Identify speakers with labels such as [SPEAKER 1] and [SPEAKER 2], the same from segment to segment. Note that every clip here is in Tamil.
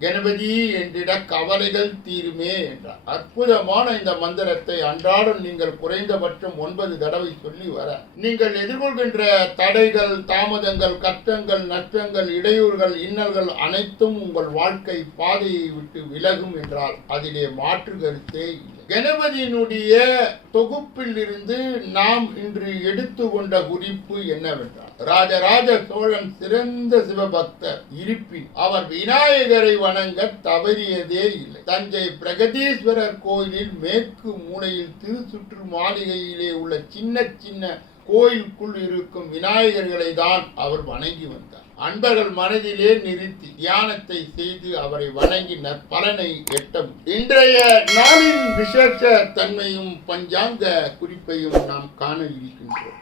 [SPEAKER 1] கணபதி என்றிட கவலைகள் தீருமே என்றார் அற்புதமான இந்த மந்திரத்தை அன்றாடம் நீங்கள் குறைந்தபட்சம் ஒன்பது தடவை சொல்லி வர. நீங்கள் எதிர்கொள்கின்ற தடைகள் தாமதங்கள் கஷ்டங்கள் நஷ்டங்கள் இடையூறுகள் இன்னல்கள் அனைத்தும் உங்கள் வாழ்க்கை பாதையை விட்டு விலகும் என்றால் அதிலே மாற்று கருத்தே இல்லை. கணபதியினுடைய தொகுப்பில் இருந்து நாம் இன்று எடுத்துக்கொண்ட குறிப்பு என்னவென்றால் ராஜராஜ சோழன் சிறந்த சிவபக்தர் இருப்பின் அவர் விநாயகரை வணங்க தவறியதே இல்லை. தஞ்சை பிரகதீஸ்வரர் கோயிலில் மேற்கு மூலையில் திருச்சுற்று மாளிகையிலே உள்ள சின்ன சின்ன கோயிலுக்குள் இருக்கும் விநாயகர்களை தான் அவர் வணங்கி வந்தார். அன்பர்கள் மனதிலே நிறுத்தி தியானத்தை செய்து அவரை வணங்கி நற்பலனை எட்டும். இன்றைய நாளின் விசேஷ தன்மையும் பஞ்சாங்க குறிப்பையும் நாம் காண இருக்கின்றோம்.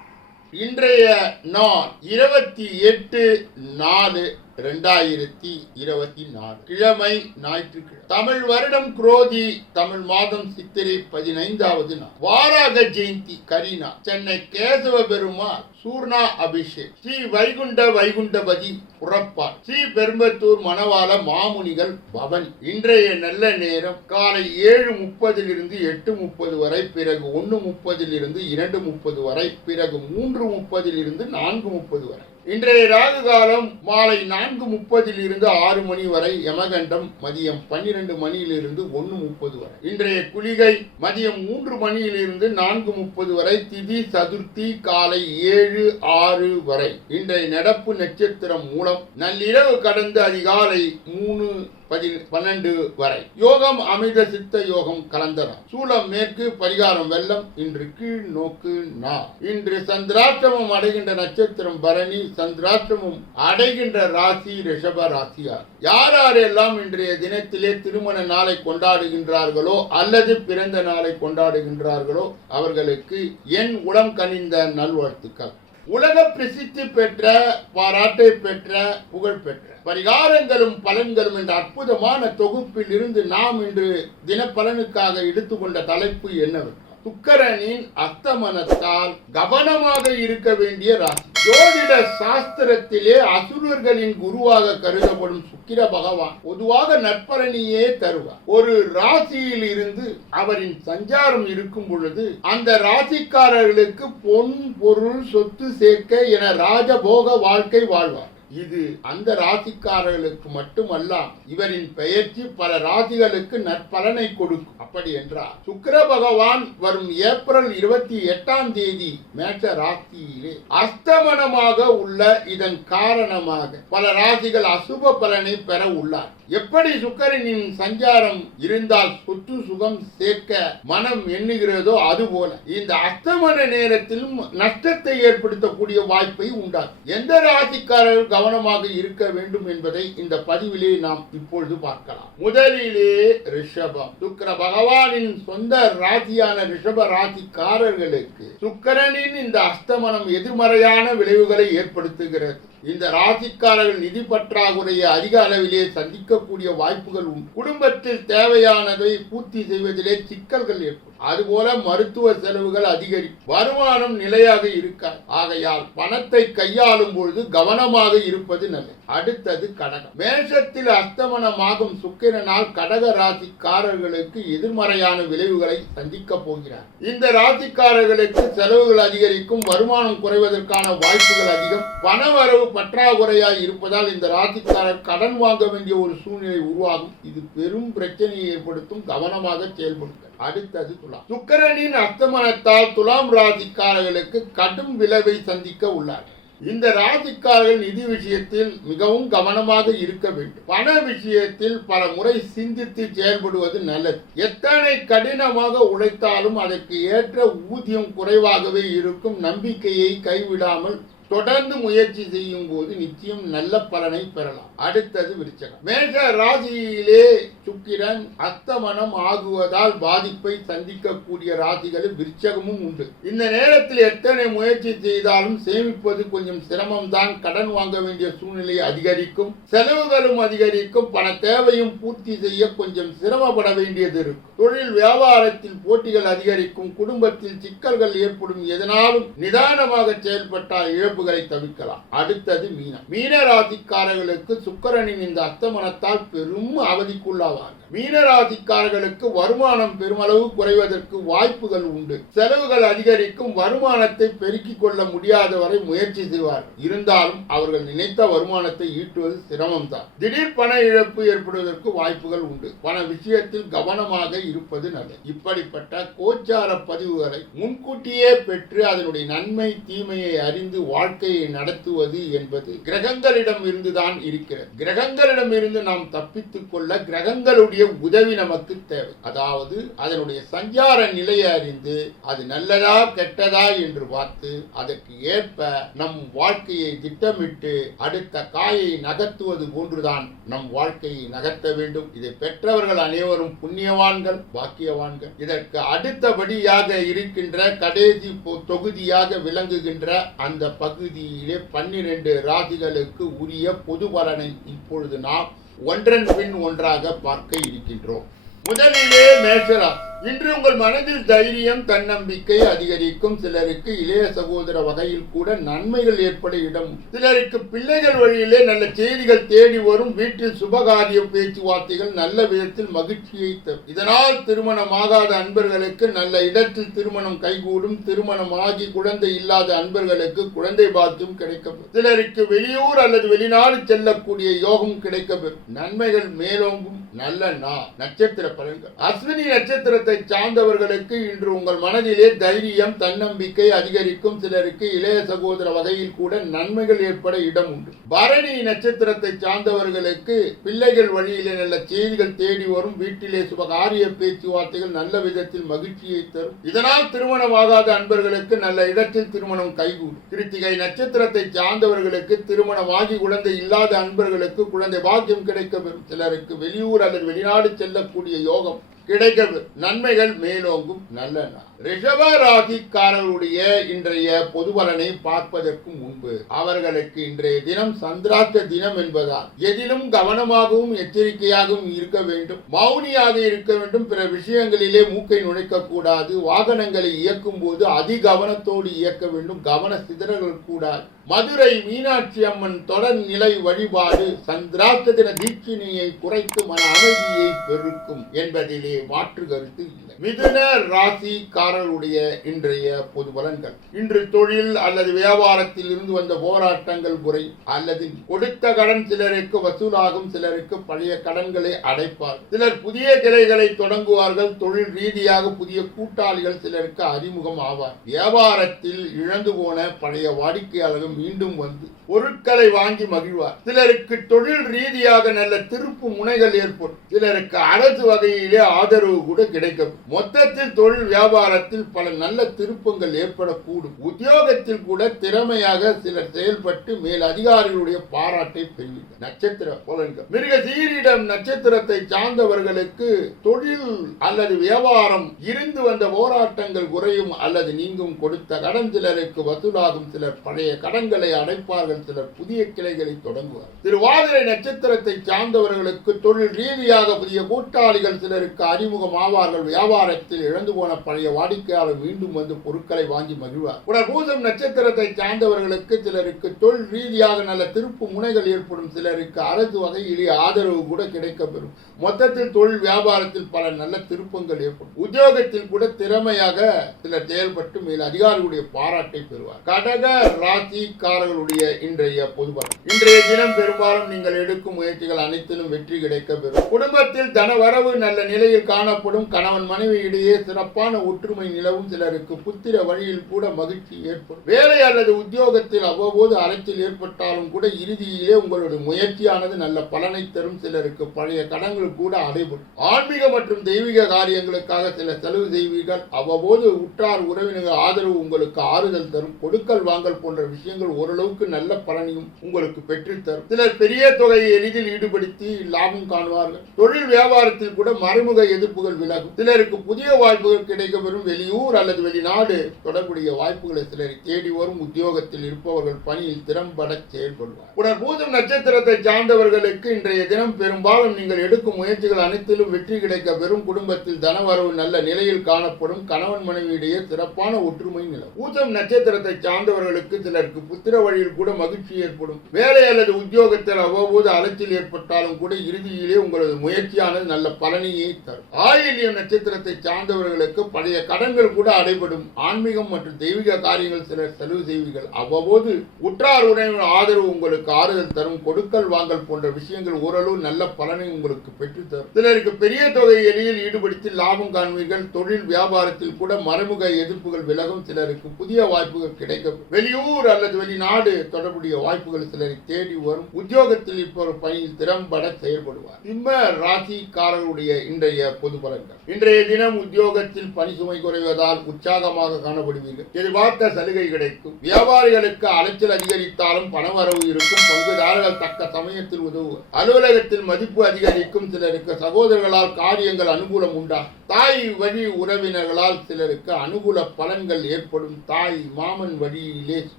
[SPEAKER 1] இன்றைய நாள் இருபத்தி எட்டு நாலு ரெண்டாயிரத்தி இருபத்தி நாலு. கிழமை ஞாயிற்றுக்கிழமை. தமிழ் வருடம் குரோதி தமிழ் மாதம் சித்திரை பதினைந்தாவது நாள். வாராக ஜெயந்தி கரீனா. சென்னை கேசவ பெருமாள் சூர்ணா அபிஷேக். ஸ்ரீ வைகுண்ட வைகுண்டபதி புறப்பார் ஸ்ரீ பெரும்பத்தூர் மணவாள மாமுனிகள் பவன். இன்றைய நல்ல நேரம் காலை ஏழு முப்பதிலிருந்து எட்டு முப்பது வரை பிறகு ஒன்று முப்பதிலிருந்து இரண்டு முப்பது வரை பிறகு மூன்று முப்பதிலிருந்து நான்கு முப்பது வரை. இன்றைய ராகு காலம் மாலை நான்கு முப்பதில் இருந்து ஆறு மணி வரை யமகண்டம் மதியம் பன்னிரண்டு மணியிலிருந்து ஒன்று முப்பது வரை. இன்றைய குளிகை மதியம் மூன்று மணியிலிருந்து நான்கு முப்பது வரை திதி சதுர்த்தி காலை ஏழு ஆறு வரை. இன்றைய நடப்பு நட்சத்திரம் மூலம் நள்ளிரவு கடந்து அதிகாலை மூணு பதி பன்னெண்டு வரை. யோகம் அமிர்த சித்த யோகம் கலந்தனம் சூளம் மேற்கு பரிகாரம் வெள்ளம் இன்று கீழ் நோக்கு நா. இன்று சந்திராஷ்டமம் அடைகின்ற நட்சத்திரம் பரணி சந்திராஷ்டமம் அடைகின்ற ராசி ரிஷப ராசியார். யார் யாரெல்லாம் இன்றைய தினத்திலே திருமண நாளை கொண்டாடுகின்றார்களோ அல்லது பிறந்த நாளை கொண்டாடுகின்றார்களோ அவர்களுக்கு என் உளம் கனிந்த நல்வாழ்த்துக்கள். உலக பிரசித்தி பெற்ற பாராட்டை பெற்ற புகழ் பெற்ற. பரிகாரங்களும் பலன்களும் என்ற அற்புதமான தொகுப்பில் இருந்து நாம் இன்று தினப்பலனுக்காக எடுத்துக்கொண்ட தலைப்பு என்னவென்றால் துக்கரனின் அஸ்தமனத்தால் கவனமாக இருக்க வேண்டிய ராசி. ஜோதிட சாஸ்திரத்திலே அசுரர்களின் குருவாக கருதப்படும் சுக்கிர பகவான் பொதுவாக நற்பலனையே தருவார். ஒரு ராசியில் இருந்து அவரின் சஞ்சாரம் இருக்கும் பொழுது அந்த ராசிக்காரர்களுக்கு பொன் பொருள் சொத்து சேர்க்க என ராஜபோக வாழ்க்கை வாழ்வார். இது அந்த ராசிக்காரர்களுக்கு மட்டுமல்ல இவரின் பெயர்ச்சி பல ராசிகளுக்கு நற்பலனை கொடுக்கும். அப்படி என்றால் சுக்கர பகவான் வரும் ஏப்ரல் இருபத்தி எட்டாம் தேதி மேஷ ராசியிலே அஸ்தமனமாக உள்ள இதன் காரணமாக பல ராசிகள் அசுப பலனை பெற உள்ளார். எப்படி சுக்கரனின் சஞ்சாரம் இருந்தால் சொத்து சுகம் சேர்க்க மனம் எண்ணுகிறதோ அதுபோல இந்த அஸ்தமன நேரத்திலும் நஷ்டத்தை ஏற்படுத்தக்கூடிய வாய்ப்பை உண்டாகும் எந்த ராசிக்காரர்கள் கவனமாக இருக்க வேண்டும் என்பதை இந்த பதிவிலே நாம் இப்பொழுது பார்க்கலாம். முதலிலே ரிஷபம். சுக்கிர பகவானின் சொந்த ராசியான ரிஷப ராசிக்காரர்களுக்கு சுக்கிரனின் இந்த அஸ்தமனம் எதிர்மறையான விளைவுகளை ஏற்படுத்துகிறது. இந்த ராசிக்காரர்கள் நிதி பற்றாக்குறையை அதிக அளவிலே சந்திக்கக்கூடிய வாய்ப்புகள் உண்டு. குடும்பத்தில் தேவையானதை பூர்த்தி செய்வதிலே சிக்கல்கள் ஏற்படும். அதுபோல மருத்துவ செலவுகள் அதிகரிக்கும் வருமானம் நிலையாக இருக்காது ஆகையால் பணத்தை கையாளும் பொழுது கவனமாக இருப்பது நல்லது. அடுத்தது கடகம். மேஷத்தில் அஸ்தமனமாகும் சுக்கிரனால் கடக ராசிக்காரர்களுக்கு எதிர்மறையான விளைவுகளை சந்திக்க போகிறார். இந்த ராசிக்காரர்களுக்கு செலவுகள் அதிகரிக்கும் வருமானம் குறைவதற்கான வாய்ப்புகள் அதிகம். பணவரவு பற்றாக்குறையாய் இருப்பதால் இந்த ராசிக்காரர் கடன் வாங்க வேண்டிய ஒரு சூழ்நிலை உருவாகும். இது பெரும் பிரச்சனையை ஏற்படுத்தும் கவனமாக செயல்படுத்த அடுத்தது துலாம். சுக்கரனின் அஸ்தமனத்தால் துலாம் ராசிக்காரர்களுக்கு கடும் விளைவை சந்திக்க உள்ளார். இந்த ராசிக்காரர்கள் நிதி விஷயத்தில் மிகவும் கவனமாக இருக்க வேண்டும். பண விஷயத்தில் பல முறை சிந்தித்து செயல்படுவது நல்லது. எத்தனை கடினமாக உழைத்தாலும் அதற்கு ஏற்ற ஊதியம் குறைவாகவே இருக்கும். நம்பிக்கையை கைவிடாமல் தொடர்ந்து முயற்சி செய்யும் போது நிச்சயம் நல்ல பலனை பெறலாம். அடுத்தது விருச்சகம். மேஷ ராசியிலே சுக்கிரன் அஸ்தமனம் ஆகுவதால் பாதிப்பை சந்திக்கக்கூடிய ராசிகளில் விருச்சகமும் உண்டு. இந்த நேரத்தில் எத்தனை முயற்சி செய்தாலும் சேமிப்பது கொஞ்சம் சிரமம்தான். கடன் வாங்க வேண்டிய சூழ்நிலை அதிகரிக்கும். செலவுகளும் அதிகரிக்கும். பண தேவையும் பூர்த்தி செய்ய கொஞ்சம் சிரமப்பட வேண்டியது இருக்கும். தொழில் வியாபாரத்தில் போட்டிகள் அதிகரிக்கும். குடும்பத்தில் சிக்கல்கள் ஏற்படும். எதனாலும் நிதானமாக செயல்பட்டால் இழப்புகளை தவிர்க்கலாம். அடுத்தது மீனம். மீன ராசிக்காரர்களுக்கு சுக்கரனின் இந்த அஸ்தமனத்தால் பெரும் அவதிக்குள்ளாவார் மீனராசிக்காரர்களுக்கு வருமானம் பெருமளவு குறைவதற்கு வாய்ப்புகள் உண்டு. செலவுகள் அதிகரிக்கும் வருமானத்தை பெருக்கிக் கொள்ள முடியாத வரை முயற்சி செய்வார். இருந்தாலும் அவர்கள் நினைத்த வருமானத்தை ஈட்டுவது சிரமம்தான். திடீர் பண இழப்பு ஏற்படுவதற்கு வாய்ப்புகள் உண்டு. பண விஷயத்தில் கவனமாக இருப்பது நல்லது. இப்படிப்பட்ட கோச்சார பதிவுகளை முன்கூட்டியே பெற்று அதனுடைய நன்மை தீமையை அறிந்து வாழ்க்கையை நடத்துவது என்பது கிரகங்களிடம் இருந்துதான் இருக்கிறது. கிரகங்களிடம் இருந்து நாம் தப்பித்துக் கொள்ள கிரகங்களுடைய உதவி நமக்கு தேவை. அதாவது அதனுடைய சஞ்சார நிலையை அறிந்து அது நல்லதா கெட்டதா என்று பார்த்து அதற்கு ஏற்ப நம் வாழ்க்கையை திட்டமிட்டு அடுத்த காயை நகர்த்துவது போன்றுதான் நம் வாழ்க்கையை நகர்த்த வேண்டும். இதை பெற்றவர்கள் அனைவரும் புண்ணியவான்கள் பாக்கியவான்கள். இதற்கு அடுத்தபடியாக இருக்கின்ற கடைசி பொ- தொகுதியாக விளங்குகின்ற அந்த பகுதியிலே பன்னிரண்டு ராசிகளுக்கு உரிய பொது பலனை இப்பொழுது நாம் ஒன்றன் பின் ஒன்றாக பார்க்க இருக்கின்றோம். முதலிலே மேஷரா இன்று உங்கள் மனதில் தைரியம் தன்னம்பிக்கை அதிகரிக்கும். சிலருக்கு இளைய சகோதர வகையில் கூட நன்மைகள் ஏற்பட இடம். சிலருக்கு பிள்ளைகள் வழியிலே நல்ல செய்திகள் தேடி வரும். வீட்டில் சுபகாரிய பேச்சுவார்த்தைகள் நல்ல விதத்தில் மகிழ்ச்சியை தரும். இதனால் திருமணமாகாத அன்பர்களுக்கு நல்ல இடத்தில் திருமணம் கைகூடும். திருமணம் ஆகி குழந்தை இல்லாத அன்பர்களுக்கு குழந்தை பாக்கியம் கிடைக்கப்பெறும். சிலருக்கு வெளியூர் அல்லது வெளிநாடு செல்லக்கூடிய யோகம் கிடைக்கப்பெறும். நன்மைகள் மேலோங்கும். நல்ல நாள் நட்சத்திர பலன்கள். அஸ்வினி நட்சத்திரத்தை சார்ந்தவர்களுக்கு இன்று உங்கள் மனதிலே தைரியம் தன்னம்பிக்கை அதிகரிக்கும். சிலருக்கு இளைய சகோதர வகையில் கூட நன்மைகள் ஏற்பட இடம் உண்டு. பரணி நட்சத்திரத்தை சார்ந்தவர்களுக்கு பிள்ளைகள் வழியிலே நல்ல செய்திகள் தேடி வரும். வீட்டிலே சுபகாரிய பேச்சுவார்த்தைகள் நல்ல விதத்தில் மகிழ்ச்சியை தரும். இதனால் திருமணமாகாத அன்பர்களுக்கு நல்ல இடத்தில் திருமணம் கைகூடும். கிருத்திகை நட்சத்திரத்தை சார்ந்தவர்களுக்கு திருமணமாகி குழந்தை இல்லாத அன்பர்களுக்கு குழந்தை பாக்கியம் கிடைக்கப்பெறும் சிலருக்கு வெளியூர் அல்லது வெளிநாடு செல்லக்கூடிய யோகம் கிடைக்கப்பெறும் நன்மைகள் மேலோங்கும் நல்ல ரிஷப ராசிக்காரர்களுடைய இன்றைய பொதுவலனை பார்ப்பதற்கு முன்பு அவர்களுக்கு இன்றைய தினம் சந்திராத்த தினம் என்பதால் எதிலும் கவனமாகவும் எச்சரிக்கையாகவும் இருக்க வேண்டும். மௌனியாக இருக்க வேண்டும். பிற விஷயங்களிலே மூக்கை நுழைக்க கூடாது வாகனங்களை இயக்கும் போது அதிகவனத்தோடு இயக்க வேண்டும். கவன சிதறல் கூடாது. மதுரை மீனாட்சி அம்மன் தொடர் நிலை வழிபாடு சந்திராஷ்ட தின தீட்சிணியை குறைத்து மன அமைதியை பெருக்கும் என்பதிலே மாற்று கருத்து இல்லை. மிதுன ராசிக்காரருடைய இன்றைய பொது பலன்கள். இன்று தொழில் அல்லது வியாபாரத்தில் இருந்து வந்த போராட்டங்கள் குறை அல்லது கொடுத்த கடன் சிலருக்கு வசூலாகும் சிலருக்கு பழைய கடன்களை அடைப்பார் சிலர் புதிய கிளைகளை தொடங்குவார்கள் தொழில் ரீதியாக புதிய கூட்டாளிகள் சிலருக்கு அறிமுகம் ஆவார். வியாபாரத்தில் இழந்து போன பழைய வாடிக்கையாளர்கள் மீண்டும் வந்து பொருட்களை வாங்கி மகிழ்வார். சிலருக்கு தொழில் ரீதியாக நல்ல திருப்பு முனைகள் ஏற்படும். சிலருக்கு அரசு வகையிலே ஆதரவு கூட கிடைக்கும். மொத்தத்தில் தொழில் வியாபாரத்தில் பல நல்ல திருப்பங்கள் ஏற்படக்கூடும். உத்தியோகத்தில் கூட திறமையாக சிலர் செயல்பட்டு மேல் அதிகாரிகளுடைய பாராட்டை பெறுவீர்கள். நட்சத்திர பலன்கள். மிருக சீரிடம் நட்சத்திரத்தை சார்ந்தவர்களுக்கு தொழில் அல்லது வியாபாரம் இருந்து வந்த போராட்டங்கள் குறையும் அல்லது நீங்கும் கொடுத்த கடன் சிலருக்கு வசூலாகும். சிலர் பழைய கடன் கிளைகளை அடைப்பார்கள் சிலர் புதிய கிளைகளை தொடங்குவார் திருவாதிரை நட்சத்திரத்தை சார்ந்தவர்களுக்கு தொழில் ரீதியாக புதிய கூட்டாளிகள் சிலருக்கு அறிமுகம் ஆவார்கள் வியாபாரத்தில் இழந்து போன பழைய வாடிக்கையாளர் மீண்டும் வந்து பொருட்களை வாங்கி மகிழ்வார். உடற்பூசம் நட்சத்திரத்தை சார்ந்தவர்களுக்கு சிலருக்கு தொழில் ரீதியாக நல்ல திருப்பு முனைகள் ஏற்படும். சிலருக்கு அரசு வகையிலே ஆதரவு கூட கிடைக்கப்பெறும். மொத்தத்தில் தொழில் வியாபாரத்தில் பல நல்ல திருப்பங்கள் ஏற்படும். உத்தியோகத்தில் கூட திறமையாக சிலர் செயல்பட்டு மேல் அதிகாரிகளுடைய பாராட்டை பெறுவார். கடக ராசிக்காரர்களுடைய இன்றைய பொதுவாக இன்றைய தினம் பெரும்பாலும் நீங்கள் எடுக்கும் முயற்சிகள் அனைத்திலும் வெற்றி கிடைக்க பெறும். குடும்பத்தில் தனவரவு நல்ல நிலையில் காணப்படும். கணவன் மனைவி இடையே சிறப்பான ஒற்றுமை ஒற்றுமை நிலவும் சிலருக்கு புத்திர வழியில் கூட மகிழ்ச்சி ஏற்படும். வேலை அல்லது உத்தியோகத்தில் அவ்வப்போது அலைச்சல் ஏற்பட்டாலும் கூட இறுதியிலே உங்களுடைய முயற்சியானது நல்ல பலனை தரும். சிலருக்கு பழைய கடன்கள் கூட அடைபடும் ஆன்மீக மற்றும் தெய்வீக காரியங்களுக்காக சில செலவு செய்வீர்கள். அவ்வப்போது உற்றார் உறவினர்கள் ஆதரவு உங்களுக்கு ஆறுதல் தரும். கொடுக்கல் வாங்கல் போன்ற விஷயங்கள் ஓரளவுக்கு நல்ல பலனையும் உங்களுக்கு பெற்றுத்தரும் சிலர் பெரிய தொகையை எளிதில் ஈடுபடுத்தி லாபம் காணுவார்கள். தொழில் வியாபாரத்தில் கூட மறைமுக எதிர்ப்புகள் விலகும். சிலருக்கு புதிய வாய்ப்புகள் கிடைக்கப்பெறும். வெளியூர் அல்லது வெளிநாடு தொடர்புடைய வாய்ப்புகளை சிலரை தேடி வரும். உத்தியோகத்தில் இருப்பவர்கள் பணியில் திறம்பட செயல்படுவார். உடன் பூதம் நட்சத்திரத்தை சார்ந்தவர்களுக்கு இன்றைய தினம் பெரும்பாலும் நீங்கள் எடுக்கும் முயற்சிகள் அனைத்திலும் வெற்றி கிடைக்க பெறும் குடும்பத்தில் தனவரவு நல்ல நிலையில் காணப்படும் கணவன் மனைவியிடையே சிறப்பான ஒற்றுமை நிலம் பூசம் நட்சத்திரத்தை சார்ந்தவர்களுக்கு சிலருக்கு புத்திர வழியில் கூட மகிழ்ச்சி ஏற்படும். வேலை அல்லது உத்தியோகத்தில் அவ்வப்போது அலைச்சல் ஏற்பட்டாலும் கூட இறுதியிலே உங்களது முயற்சியானது நல்ல பலனையை தரும். ஆயில்யம் நட்சத்திரத்தை சார்ந்தவர்களுக்கு பழைய கடன்கள் கூட அடைபடும். ஆன்மீகம் மற்றும் தெய்வீக காரியங்கள் சிலர் செலவு செய்வீர்கள். அவ்வப்போது உற்றார் உறவினர் ஆதரவு உங்களுக்கு ஆறுதல் தரும். கொடுக்கல் வாங்கல் போன்ற விஷயங்கள் ஓரளவு நல்ல பலனை உங்களுக்கு பெற்று தரும் சிலருக்கு பெரிய தொகை எளிதில் ஈடுபடுத்தி லாபம் காண்பீர்கள். தொழில் வியாபாரத்தில் கூட மறைமுக எதிர்ப்புகள் விலகும் சிலருக்கு புதிய வாய்ப்புகள் கிடைக்கும். வெளியூர் அல்லது வெளிநாடு தொடர்புடைய வாய்ப்புகள் சிலரை தேடி வரும். உத்தியோகத்தில் இப்போ பணியில் திறம்பட செயல்படுவார். சிம்ம ராசிக்காரர்களுடைய இன்றைய பொது பலன்கள். இன்றைய தினம் உத்தியோகத்தில் பணி சுமை குறைவதால் உற்சாகமாக காணப்படுவீர்கள். எதிர்பார்த்த சலுகை கிடைக்கும். வியாபாரிகளுக்கு அலைச்சல் அதிகரித்தாலும் பணவரவு இருக்கும். பங்குதாரர்கள் தக்க சமயத்தில் உதவும் அலுவலகத்தில் மதிப்பு அதிகரிக்கும். சிலருக்கு சகோதரர்களால் காரியங்கள் அனுகூலம் உண்டா? தாய் வழி உறவினர்களால் சிலருக்கு அனுகூல பலன்கள் ஏற்படும். தாய் மாமன் வழியிலே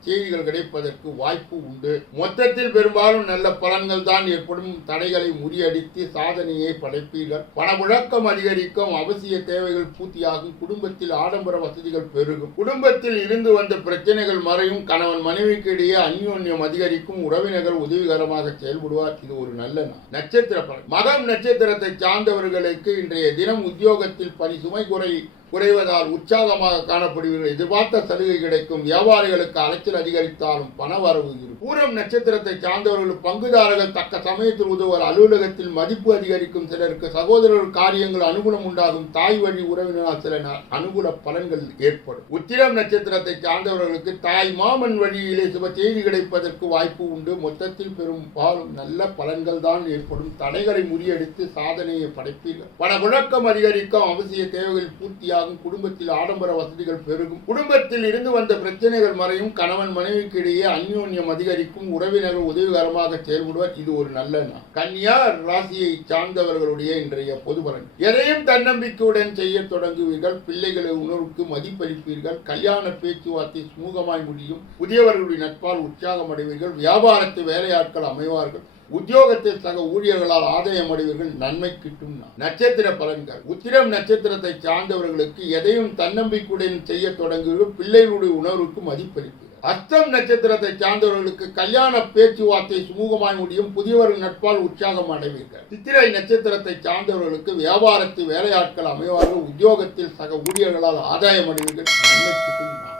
[SPEAKER 1] செய்திகள் கிடைப்பதற்கு வாய்ப்பு உண்டு. மொத்தத்தில் பெரும்பாலும் நல்ல பலன்கள் தான் ஏற்படும். தடைகளை முறியடித்து சாதனையை படைப்பீர்கள். பணமுழக்கம் அதிகரிக்கும். அவசிய தேவைகள் பூர்த்தியாகும். குடும்பத்தில் ஆடம்பர வசதிகள் பெருகும். குடும்பத்தில் இருந்து வந்த பிரச்சனைகள் மறையும். கணவன் மனைவிக்கு இடையே அந்யோன்யம் அதிகரிக்கும். உறவினர்கள் உதவிகரமாக செயல்படுவார். இது ஒரு நல்ல நட்சத்திர பலன். மகம் நட்சத்திரத்தை சார்ந்தவர்களுக்கு இன்றைய தினம் உத்தியோகத்தில் பணி சுமை குறை குறைவதால் உற்சாகமாக காணப்படுவீர்கள் எதிர்பார்த்த சலுகை கிடைக்கும். வியாபாரிகளுக்கு அலைச்சல் அதிகரித்தாலும் பண வரவு பூரம் நட்சத்திரத்தை சார்ந்தவர்கள் பங்குதாரர்கள் தக்க சமயத்தில் உதவுவர். அலுவலகத்தில் மதிப்பு அதிகரிக்கும். சிலருக்கு சகோதரர்கள் காரியங்கள் அனுகூலம் உண்டாகும். தாய் வழி உறவினரால் சில அனுகூல பலன்கள் ஏற்படும். உத்திரம் நட்சத்திரத்தை சார்ந்தவர்களுக்கு தாய் மாமன் வழியிலே சுப செய்தி கிடைப்பதற்கு வாய்ப்பு உண்டு. மொத்தத்தில் பெரும் பாலும் நல்ல பலன்கள் தான் ஏற்படும். தடைகளை முறியடித்து சாதனையை படைப்பீர்கள். பணப்புழக்கம் அதிகரிக்கும். அவசிய தேவைகள் பூர்த்தியாக உண்டாகும். குடும்பத்தில் ஆடம்பர வசதிகள் பெருகும். குடும்பத்தில் இருந்து வந்த பிரச்சனைகள் மறையும். கணவன் மனைவிக்கு இடையே அந்யோன்யம் அதிகரிக்கும். உறவினர்கள் உதவிகரமாக செயல்படுவர். இது ஒரு நல்ல நாள். கன்னியா ராசியை சார்ந்தவர்களுடைய இன்றைய பொது பலன் எதையும் தன்னம்பிக்கையுடன் செய்ய தொடங்குவீர்கள். பிள்ளைகளை உணர்வுக்கு மதிப்பளிப்பீர்கள். கல்யாண பேச்சுவார்த்தை சுமூகமாய் முடியும். புதியவர்களுடைய நட்பால் உற்சாகம் அடைவீர்கள் வியாபாரத்து வேலையாட்கள் அமைவார்கள். உத்தியோகத்தில் சக ஊழியர்களால் ஆதாயம் அடைவீர்கள் நன்மை கிட்டும் நட்சத்திர பலன்கள். உத்திரம் நட்சத்திரத்தை சார்ந்தவர்களுக்கு எதையும் தன்னம்பிக்கையுடன் செய்ய தொடங்குவீர்கள் பிள்ளைகளுடைய உணர்வுக்கு மதிப்பளிப்பு அஸ்தம் நட்சத்திரத்தை சார்ந்தவர்களுக்கு கல்யாண பேச்சுவார்த்தை சுமூகமாய் முடியும். புதியவர்கள் நட்பால் உற்சாகம் அடைவீர்கள். சித்திரை நட்சத்திரத்தை சார்ந்தவர்களுக்கு வியாபாரத்து வேலையாட்கள் அமைவார்கள். உத்தியோகத்தில் சக ஊழியர்களால் ஆதாயம் அடைவீர்கள்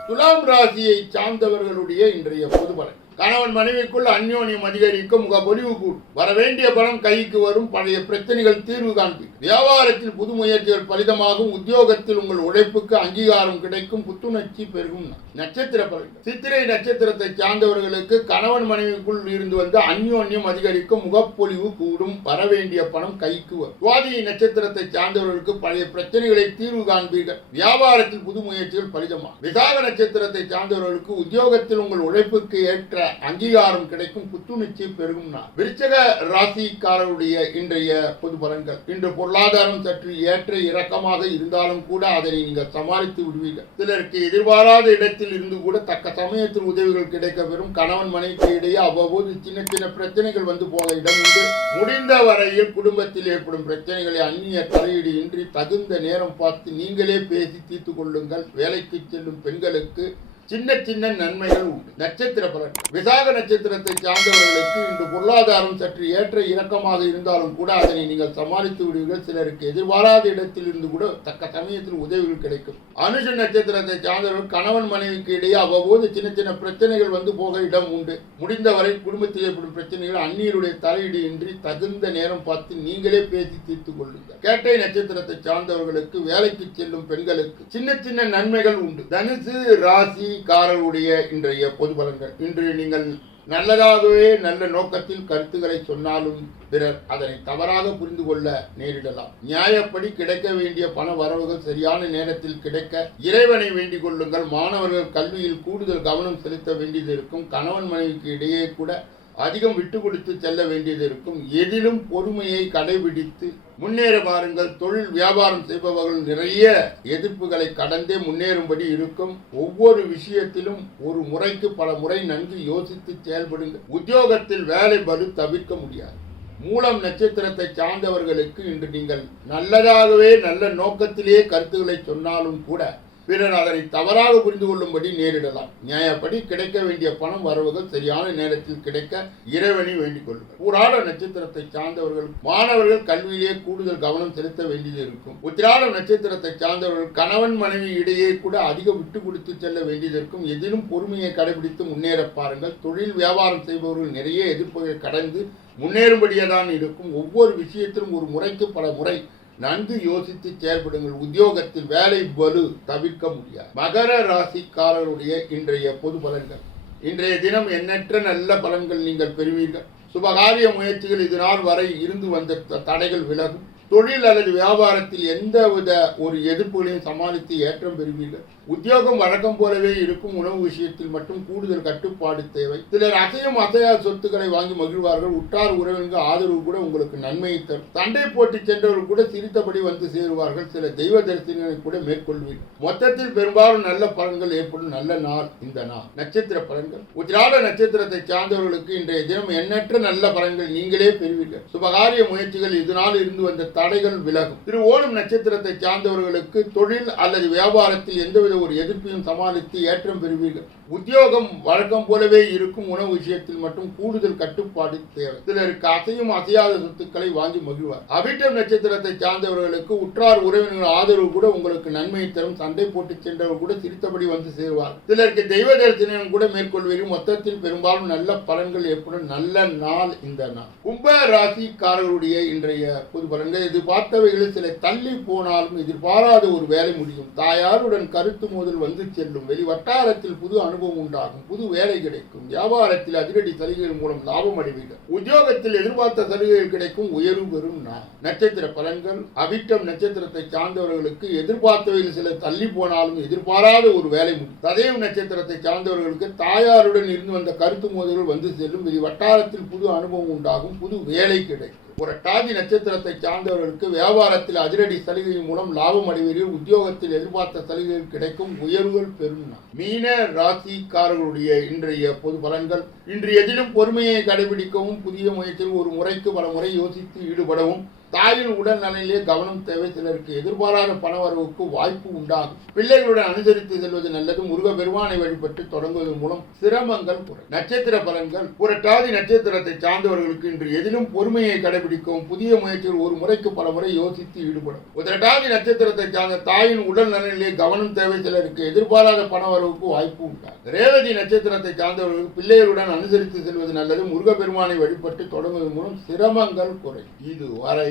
[SPEAKER 1] துலாம் ராசியை சார்ந்தவர்களுடைய இன்றைய பொதுபலன் கணவன் மனைவிக்குள் அந்யோன்யம் அதிகரிக்கும் முகப்பொலிவு கூடும். வரவேண்டிய பணம் கைக்கு வரும். பழைய பிரச்சனைகள் தீர்வு காண்பிக்கும். வியாபாரத்தில் புது முயற்சிகள் பலிதமாகும். உத்தியோகத்தில் உங்கள் உழைப்புக்கு அங்கீகாரம் கிடைக்கும். புத்துணர்ச்சி பெருகும். நட்சத்திர பலன்கள். சித்திரை நட்சத்திரத்தை சார்ந்தவர்களுக்கு கணவன் மனைவிக்குள் இருந்து வந்த அந்யோன்யம் அதிகரிக்கும். முகப்பொலிவு கூடும். வரவேண்டிய பணம் கைக்கு வரும். சுவாதி நட்சத்திரத்தை சார்ந்தவர்களுக்கு பழைய பிரச்சனைகளை தீர்வு காண்பீர்கள். வியாபாரத்தில் புது முயற்சிகள் பலிதமாகும். விசாக நட்சத்திரத்தை சார்ந்தவர்களுக்கு உத்தியோகத்தில் உங்கள் உழைப்புக்கு ஏற்ற அங்கீகாரம் கிடைக்கும் புத்துணர்ச்சி பெருகும் விருச்சக ராசிக்காரருடைய இன்றைய பொது பலன்கள். இன்று பொருளாதாரம் சற்று ஏற்ற இறக்கமாக இருந்தாலும் கூட அதனை நீங்கள் சமாளித்து விடுவீர்கள். சிலருக்கு எதிர்பாராத இடத்தில் இருந்து கூட தக்க சமயத்தில் உதவிகள் கிடைக்க பெறும். கணவன் மனைவிக்கு இடையே அவ்வப்போது சின்ன சின்ன பிரச்சனைகள் வந்து போக இடம் உண்டு. முடிந்த வரையில் குடும்பத்தில் ஏற்படும் பிரச்சனைகளை அந்நிய தலையீடு இன்றி தகுந்த நேரம் பார்த்து நீங்களே பேசி தீர்த்து கொள்ளுங்கள். வேலைக்கு செல்லும் பெண்களுக்கு சின்ன சின்ன நன்மைகள் உண்டு. நட்சத்திர பலன். விசாக நட்சத்திரத்தை சார்ந்தவர்களுக்கு இன்று பொருளாதாரம் சற்று ஏற்ற இறக்கமாக இருந்தாலும் கூட அதனை நீங்கள் சமாளித்து விடுவீர்கள். சிலருக்கு எதிர்பாராத இடத்தில் இருந்து கூட தக்க சமயத்தில் உதவிகள் கிடைக்கும். அனுஷ நட்சத்திரத்தை சார்ந்தவர்கள் கணவன் மனைவிக்கு இடையே அவ்வப்போது சின்ன சின்ன பிரச்சனைகள் வந்து போக இடம் உண்டு. முடிந்தவரை குடும்பத்தில் ஏற்படும் பிரச்சனைகள் அந்நியருடைய தலையீடு இன்றி தகுந்த நேரம் பார்த்து நீங்களே பேசி தீர்த்து கொள்ளுங்கள். கேட்டை நட்சத்திரத்தை சார்ந்தவர்களுக்கு வேலைக்கு செல்லும் பெண்களுக்கு சின்ன சின்ன நன்மைகள் உண்டு. தனுசு ராசி காரருடைய இன்றைய பொது பலன்கள் இன்று நீங்கள் நல்லதாகவே நல்ல நோக்கத்தில் கருத்துக்களை சொன்னாலும் பிறர் அதனை தவறாக புரிந்து கொள்ள நேரிடலாம். நியாயப்படி கிடைக்க வேண்டிய பண வரவுகள் சரியான நேரத்தில் கிடைக்க இறைவனை வேண்டிக் கொள்ளுங்கள். மாணவர்கள் கல்வியில் கூடுதல் கவனம் செலுத்த வேண்டியது இருக்கும். கணவன் மனைவிக்கு இடையே கூட அதிகம் விட்டு கொடுத்து செல்ல வேண்டியது இருக்கும். எதிலும் பொறுமையை கடைபிடித்து முன்னேற பாருங்கள். தொழில் வியாபாரம் செய்பவர்கள் நிறைய எதிர்ப்புகளை கடந்தே முன்னேறும்படி இருக்கும். ஒவ்வொரு விஷயத்திலும் ஒரு முறைக்கு பல முறை நன்கு யோசித்து செயல்படுங்கள். உத்தியோகத்தில் வேலை பலு தவிர்க்க முடியாது. மூலம் நட்சத்திரத்தை சார்ந்தவர்களுக்கு இன்று நீங்கள் நல்லதாகவே நல்ல நோக்கத்திலேயே கருத்துக்களை சொன்னாலும் கூட பிறர் அதனை தவறாக புரிந்து கொள்ளும்படி நேரிடலாம். நியாயப்படி கிடைக்க வேண்டிய பணம் வரவுகள் சரியான நேரத்தில் கிடைக்க இறைவனை வேண்டிக் கொள்ளுங்கள். பூராட நட்சத்திரத்தை சார்ந்தவர்கள் மாணவர்கள் கல்வியிலே கூடுதல் கவனம் செலுத்த வேண்டியது இருக்கும். உத்திராட நட்சத்திரத்தை சார்ந்தவர்கள் கணவன் மனைவி இடையே கூட அதிக விட்டு கொடுத்து செல்ல வேண்டியது இருக்கும். எதிலும் பொறுமையை கடைபிடித்து முன்னேற பாருங்கள். தொழில் வியாபாரம் செய்பவர்கள் நிறைய எதிர்ப்புகளை கடந்து முன்னேறும்படியே தான் இருக்கும். ஒவ்வொரு விஷயத்திலும் ஒரு முறைக்கு பல முறை நன்கு யோசித்து செயல்படுங்கள். உத்தியோகத்தில் வேலை பலு தவிர்க்க முடியாது. மகர ராசிக்காரருடைய இன்றைய பொது பலன்கள். இன்றைய தினம் எண்ணற்ற நல்ல பலன்கள் நீங்கள் பெறுவீர்கள். சுபகாரிய முயற்சிகள் இது நாள் வரை இருந்து வந்த த- தடைகள் விலகும். தொழில் அல்லது வியாபாரத்தில் எந்தவித ஒரு எதிர்ப்புகளையும் சமாளித்து ஏற்றம் பெறுவீர்கள். உத்தியோகம் வழக்கம் போலவே இருக்கும் உணவு விஷயத்தில் மட்டும் கூடுதல் கட்டுப்பாடு தேவை. சிலர் அசையும் அசையா சொத்துக்களை வாங்கி மகிழ்வார்கள். உற்றார் உறவினருக்கு ஆதரவு கூட உங்களுக்கு நன்மையை தரும். சண்டை போட்டி சென்றவர்கள் கூட சிரித்தபடி வந்து சேருவார்கள். சில தெய்வ தரிசனங்களை கூட மேற்கொள்வீர்கள் மொத்தத்தில் பெரும்பாலும் நல்ல பலன்கள் ஏற்படும். நல்ல நாள் இந்த நாள். நட்சத்திர பலன்கள். உத்திராட நட்சத்திரத்தை சார்ந்தவர்களுக்கு இன்றைய தினம் எண்ணற்ற நல்ல பலன்கள் நீங்களே பெறுவீர்கள். சுபகாரிய முயற்சிகள் இதனால் இருந்து வந்த தடைகள் விலகும். திரு ஓணம் நட்சத்திரத்தை சார்ந்தவர்களுக்கு தொழில் அல்லது வியாபாரத்தில் எந்தவித ஒரு எதிர்ப்பையும் சமாளித்து ஏற்றம் பெறுவீர்கள். உத்தியோகம் வழக்கம் போலவே இருக்கும் உணவு விஷயத்தில் மட்டும் கூடுதல் கட்டுப்பாடு தேவை. சிலருக்கு அசையும் அசையாத சொத்துக்களை வாங்கி மகிழ்வார். அபிட்டம் நட்சத்திரத்தை சார்ந்தவர்களுக்கு உற்றார் உறவினர்கள் ஆதரவு கூட உங்களுக்கு நன்மை தரும். சண்டை போட்டு சென்றவர் கூட சிரித்தபடி வந்து சேருவார். சிலருக்கு தெய்வ தரிசனம் கூட மேற்கொள்வது மொத்தத்தில் பெரும்பாலும் நல்ல பலன்கள் ஏற்படும். நல்ல நாள் இந்த நாள். கும்ப ராசிக்காரர்களுடைய இன்றைய பொது பலன்கள். எதிர்பார்த்தவைகளில் சில தள்ளி போனாலும் எதிர்பாராத ஒரு வேலை முடியும். தாயாருடன் கருத்து மோதல் வந்து செல்லும். வெளி வட்டாரத்தில் புது அனுபவம் உண்டாகும். புது வேலை கிடைக்கும். வியாபாரத்தில் அதிரடி சலுகைகள் மூலம் லாபம் அடைவீர்கள். உத்தியோகத்தில் எதிர்பார்த்த சலுகைகள் கிடைக்கும். உயர்வு பெறும் நாள். நட்சத்திர பலன்கள். அவிட்டம் நட்சத்திரத்தை சார்ந்தவர்களுக்கு எதிர்பார்த்தவையில் சில தள்ளி போனாலும் எதிர்பாராத ஒரு வேலை முடியும் ததேவ் நட்சத்திரத்தை சார்ந்தவர்களுக்கு தாயாருடன் இருந்து வந்த கருத்து மோதல்கள் வந்து செல்லும். இது வட்டாரத்தில் புது அனுபவம் உண்டாகும். புது வேலை கிடைக்கும். ஒரு டாதி நட்சத்திரத்தை சார்ந்தவர்களுக்கு வியாபாரத்தில் அதிரடி சலுகை மூலம் லாபம் அடைவீர்கள் உத்தியோகத்தில் எதிர்பார்த்த சலுகைகள் கிடைக்கும் உயர்வுகள் பெறும் மீன ராசிக்காரர்களுடைய இன்றைய பொது பலன்கள் இன்று எதிலும் பொறுமையை கடைபிடிக்கவும் புதிய முயற்சியில் ஒரு முறைக்கு பல முறை யோசித்து ஈடுபடவும் தாயின் உடல் நலனிலே கவனம் தேவை சிலருக்கு. எதிர்பாராத பணவரவுக்கு வாய்ப்பு உண்டாகும். பிள்ளைகளுடன் அனுசரித்து செல்வது நல்லது. முருக பெருமானை வழிபட்டு தொடங்குவதன் மூலம் சிரமங்கள் குறை நட்சத்திர பலன்கள் புரட்டாதி நட்சத்திரத்தை சார்ந்தவர்களுக்கு இன்று எதிலும் பொறுமையை கடைபிடிக்கவும் புதிய முயற்சிகள் ஒரு முறைக்கு பல முறை யோசித்து ஈடுபடும் புரட்டாதி நட்சத்திரத்தை சார்ந்த தாயின் உடல் நலனிலே கவனம் தேவை சிலருக்கு. எதிர்பாராத பணவரவுக்கு வாய்ப்பு உண்டாகும். ரேவதி நட்சத்திரத்தை சார்ந்தவர்களுக்கு பிள்ளைகளுடன் அனுசரித்து செல்வது நல்லது. முருக பெருமானை வழிபட்டு தொடங்குவதன் மூலம் சிரமங்கள் குறை இதுவரை